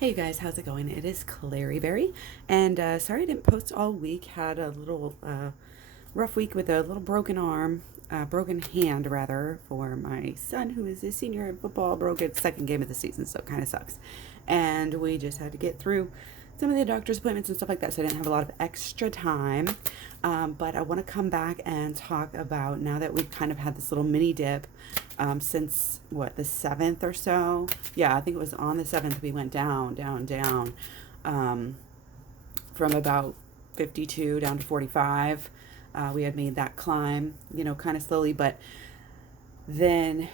Hey you guys, how's it going? It is Claryberry, and sorry I didn't post all week. Had a little rough week with a little broken arm, broken hand rather, for my son who is a senior in football. Broke its second game of the season, so it kind of sucks. And we just had to get through some of the doctor's appointments and stuff like that, so I didn't have a lot of extra time. But I want to come back and talk about, now that we've kind of had this little mini dip since what, the 7th or so. Yeah, I think it was on the 7th we went down, down, down, from about 52 down to 45. We had made that climb, kind of slowly, but then,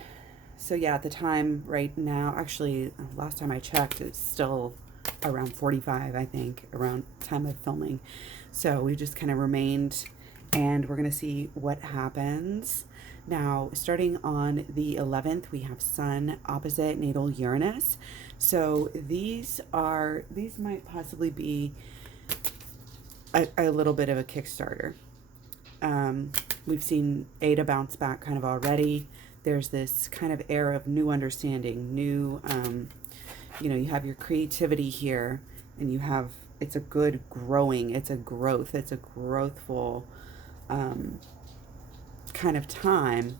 so yeah, at the time right now, actually, last time I checked, it's still around 45, I think, around time of filming. So we just kind of remained, and we're going to see what happens. Now, starting on the 11th, we have Sun opposite natal Uranus. So these might possibly be a little bit of a Kickstarter. We've seen Ada bounce back kind of already. There's this kind of air of new understanding, new, you have your creativity here, and you have, it's a good growing, it's a growthful kind of time.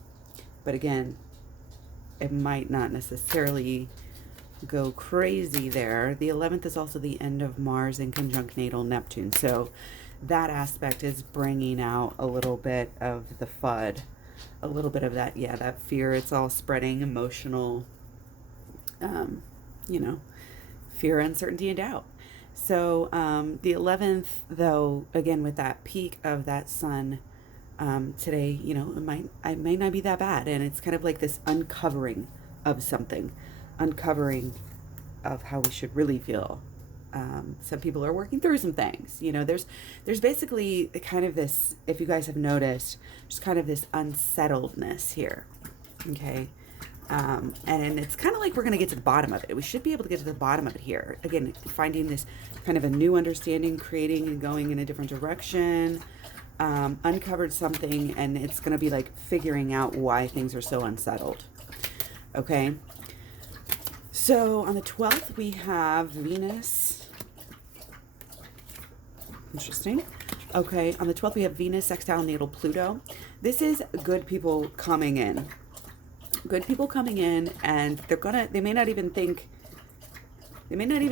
But again, it might not necessarily go crazy there. The 11th is also the end of Mars in conjunct natal Neptune. So that aspect is bringing out a little bit of the FUD, a little bit of that, yeah, that fear. It's all spreading, emotional, fear, uncertainty, and doubt. So the 11th, though, again, with that peak of that sun today, it might not be that bad. And it's kind of like this uncovering of something, uncovering of how we should really feel. Some people are working through some things. There's basically kind of this, if you guys have noticed, just kind of this unsettledness here. Okay. And it's kind of like we're going to get to the bottom of it. We should be able to get to the bottom of it here. Again, finding this kind of a new understanding, creating and going in a different direction, uncovered something, and it's going to be like figuring out why things are so unsettled. Okay. So on the 12th, we have Venus. Interesting. Okay. On the 12th, we have Venus sextile natal Pluto. This is good people coming in. Good people coming in, and they may not even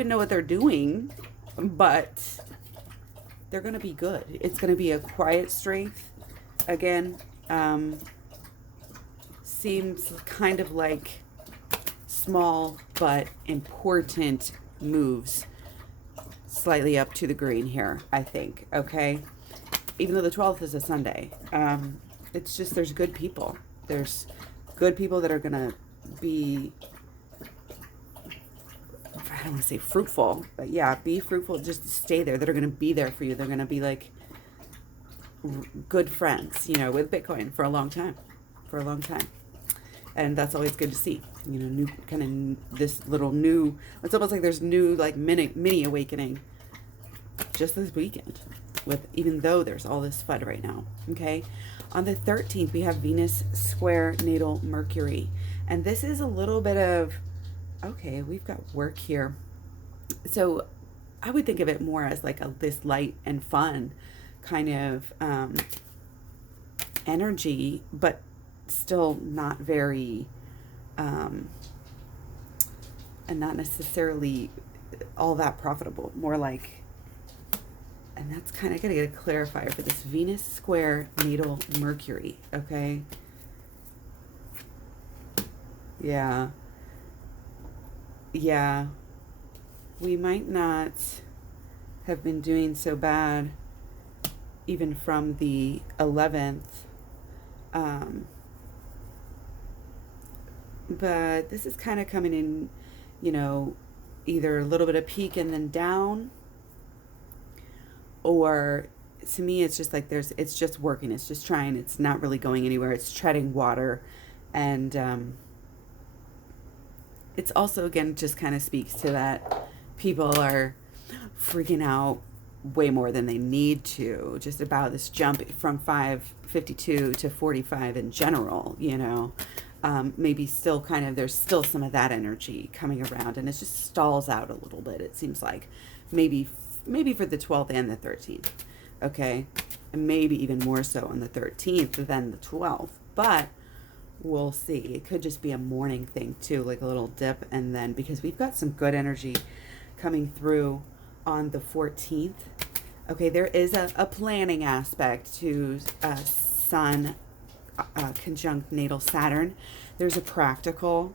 know what they're doing, but they're gonna be good. It's gonna be a quiet strength. Again, seems kind of like small but important moves, slightly up to the green here, I think. Okay, even though the 12th is a Sunday, it's just, there's good people. There's good people that are going to be, I don't want to say fruitful, but yeah, be fruitful, just stay there, that are going to be there for you. They're going to be like good friends, with Bitcoin for a long time. And that's always good to see, new kind of this little new, it's almost like there's new, like mini awakening just this weekend, with, even though there's all this FUD right now. Okay. On the 13th, we have Venus square natal Mercury. And this is a little bit of, okay, we've got work here. So I would think of it more as like this light and fun kind of energy, but still not very, and not necessarily all that profitable. More like, and that's kind of going to get a clarifier for this Venus square natal Mercury, okay? Yeah. Yeah. We might not have been doing so bad even from the 11th. But this is kind of coming in, either a little bit of peak and then down, or to me, it's just like it's just working. It's just trying. It's not really going anywhere. It's treading water. And it's also, again, just kind of speaks to that people are freaking out way more than they need to, just about this jump from 552 to 45 in general, maybe still kind of, there's still some of that energy coming around, and it just stalls out a little bit, it seems like. Maybe for the 12th and the 13th, okay? And maybe even more so on the 13th than the 12th, but we'll see. It could just be a morning thing too, like a little dip, and then because we've got some good energy coming through on the 14th. Okay, there is a planning aspect to Sun conjunct natal Saturn. There's a practical,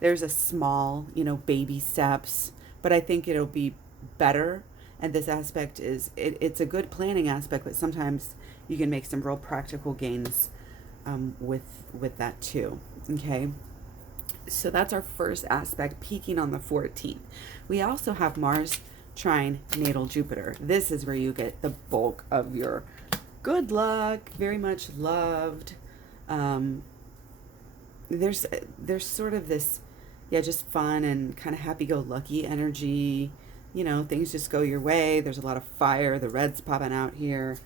there's a small, baby steps, but I think it'll be better. And this aspect is, it's a good planning aspect, but sometimes you can make some real practical gains with that too. Okay, so that's our first aspect, peaking on the 14th. We also have Mars trine natal Jupiter. This is where you get the bulk of your good luck, very much loved. There's sort of this, just fun and kind of happy-go-lucky energy. Things just go your way. There's a lot of fire. The red's popping out here.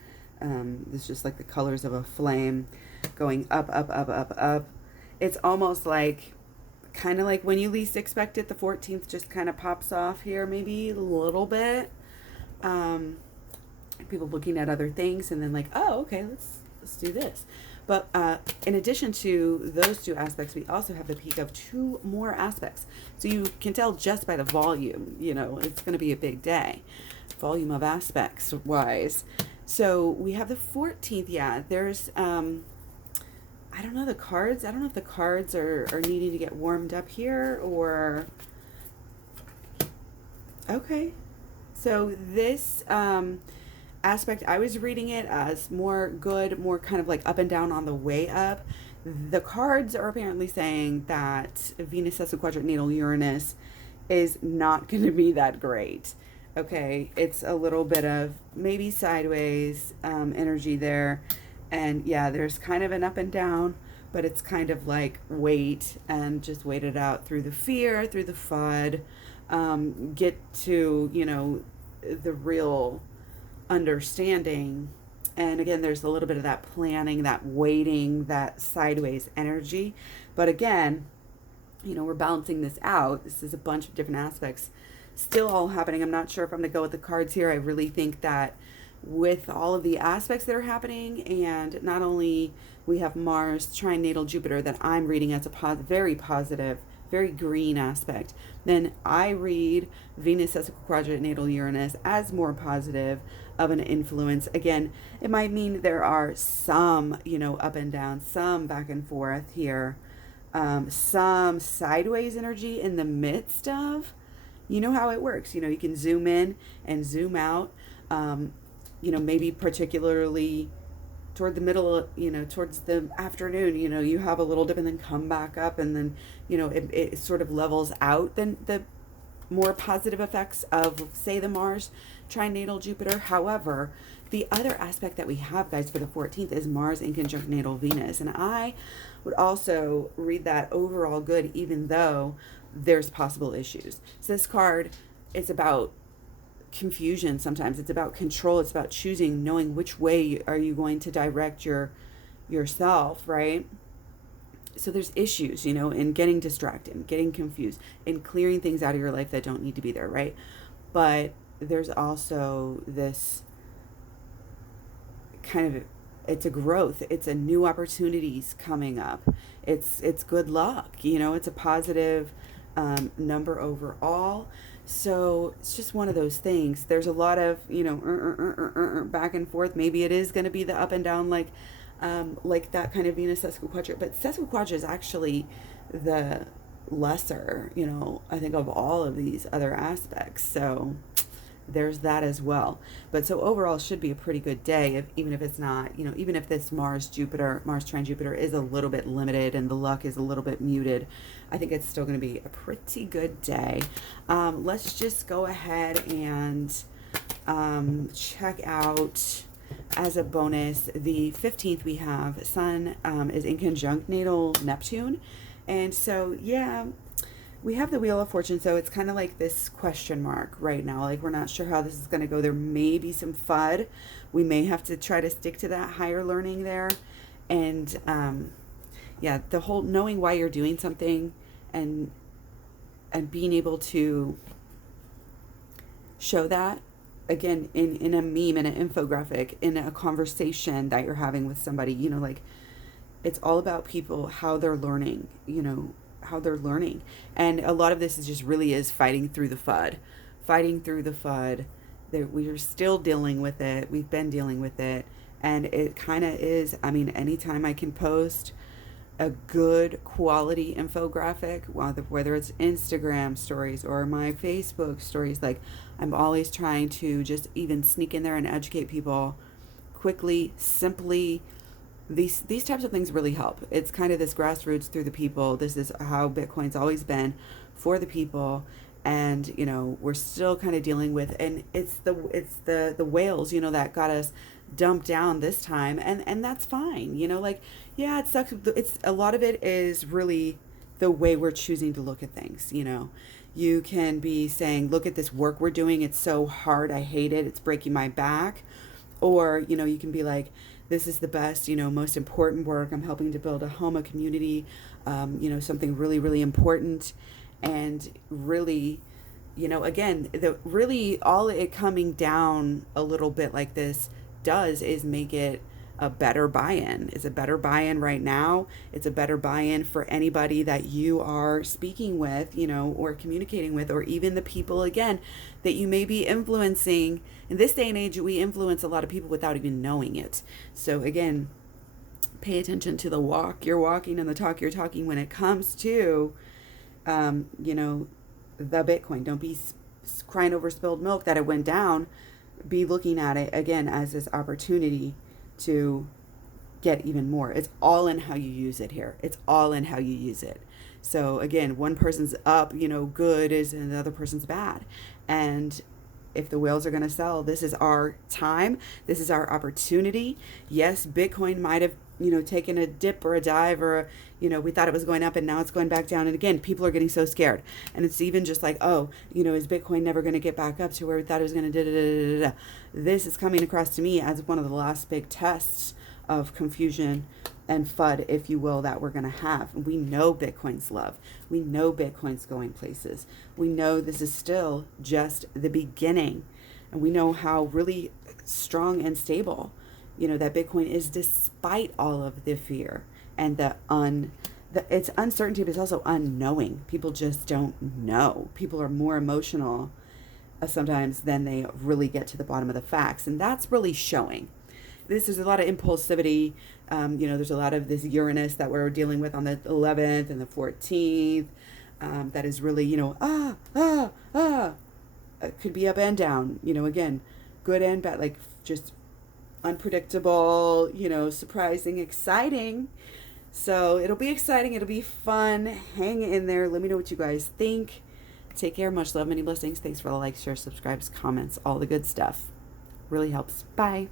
It's just like the colors of a flame going up, up, up, up, up. It's almost like, kind of like when you least expect it, the 14th just kind of pops off here, maybe a little bit. People looking at other things and then like, oh, okay, let's do this. But in addition to those two aspects, we also have the peak of two more aspects. So you can tell just by the volume, it's going to be a big day, volume of aspects wise. So we have the 14th. There's, I don't know the cards. I don't know if the cards are needing to get warmed up here or, okay. So this, aspect, I was reading it as more good, more kind of like up and down on the way up. The cards are apparently saying that Venus sesquiquadrate natal Uranus is not going to be that great. Okay, it's a little bit of maybe sideways energy there, and there's kind of an up and down, but it's kind of like wait and just wait it out through the fear, through the FUD, get to the real understanding. And again, there's a little bit of that planning, that waiting, that sideways energy. But again, we're balancing this out. This is a bunch of different aspects still all happening. I'm not sure if I'm going to go with the cards here. I really think that with all of the aspects that are happening, and not only we have Mars trine natal Jupiter that I'm reading as a very positive, very green aspect, then I read Venus sesquiquadrate natal Uranus as more positive of an influence. Again, it might mean there are some, up and down, some back and forth here, some sideways energy in the midst of, how it works. You can zoom in and zoom out, maybe particularly toward the middle, towards the afternoon, you have a little dip and then come back up, and then, it sort of levels out then the more positive effects of, say, the Mars trine natal Jupiter. However, the other aspect that we have, guys, for the 14th is Mars in conjunct natal Venus. And I would also read that overall good, even though there's possible issues. So this card, it's about confusion sometimes. It's about control. It's about choosing, knowing which way are you going to direct yourself, right? So there's issues, in getting distracted, getting confused, and clearing things out of your life that don't need to be there, right? But there's also this kind of, it's a growth, it's a new opportunities coming up, it's good luck, it's a positive number overall. So it's just one of those things. There's a lot of back and forth. Maybe it is going to be the up and down, like that kind of Venus sesquiquadrate, but sesquiquadrate is actually the lesser, I think, of all of these other aspects. So there's that as well. But so overall should be a pretty good day, even if it's not, even if this Mars trine Jupiter is a little bit limited and the luck is a little bit muted, I think it's still going to be a pretty good day. Let's just go ahead and check out, as a bonus, the 15th we have Sun is in conjunct natal Neptune. And so, we have the Wheel of Fortune, so it's kind of like this question mark right now. Like, we're not sure how this is going to go. There may be some FUD. We may have to try to stick to that higher learning there. And, yeah, the whole knowing why you're doing something, and being able to show that again in a meme, in an infographic, in a conversation that you're having with somebody, like, it's all about people, how they're learning, how they're learning. And a lot of this is just really is fighting through the FUD, fighting through the FUD. That we are still dealing with it. We've been dealing with it. And it kind of is, I mean, anytime I can post a good quality infographic, whether it's Instagram stories or my Facebook stories, like, I'm always trying to just even sneak in there and educate people quickly, simply. These types of things really help. It's kind of this grassroots through the people. This is how Bitcoin's always been, for the people. And we're still kind of dealing with, and it's the whales, that got us dumped down this time, and that's fine. Like, yeah, it sucks. It's a lot of it is really the way we're choosing to look at things. You can be saying, look at this work we're doing, it's so hard, I hate it, it's breaking my back. Or you can be like, this is the best, most important work, I'm helping to build a home, a community, something really, really important. And really, again, really all it coming down a little bit like this does is make it a better buy-in. It's a better buy-in right now. It's a better buy-in for anybody that you are speaking with, or communicating with, or even the people, again, that you may be influencing. In this day and age, we influence a lot of people without even knowing it. So again, pay attention to the walk you're walking and the talk you're talking when it comes to, the Bitcoin. Don't be crying over spilled milk that it went down. Be looking at it again as this opportunity to get even more. It's all in how you use it here. It's all in how you use it. So again, one person's up, good is, and the other person's bad. And if the whales are going to sell, this is our time. This is our opportunity. Yes, Bitcoin might have, taken a dip or a dive, or, we thought it was going up and now it's going back down. And again, people are getting so scared. And it's even just like, oh, is Bitcoin never going to get back up to where we thought it was going to da-da-da-da-da. This is coming across to me as one of the last big tests of confusion and FUD, if you will, that we're going to have. We know Bitcoin's love. We know Bitcoin's going places. We know this is still just the beginning. And we know how really strong and stable, that Bitcoin is, despite all of the fear and it's uncertainty, but it's also unknowing. People just don't know. People are more emotional sometimes than they really get to the bottom of the facts. And that's really showing. There's a lot of impulsivity. There's a lot of this Uranus that we're dealing with on the 11th and the 14th. That is really, it could be up and down, again, good and bad, like just unpredictable, surprising, exciting. So it'll be exciting. It'll be fun. Hang in there. Let me know what you guys think. Take care. Much love. Many blessings. Thanks for the likes, shares, subscribes, comments, all the good stuff. Really helps. Bye.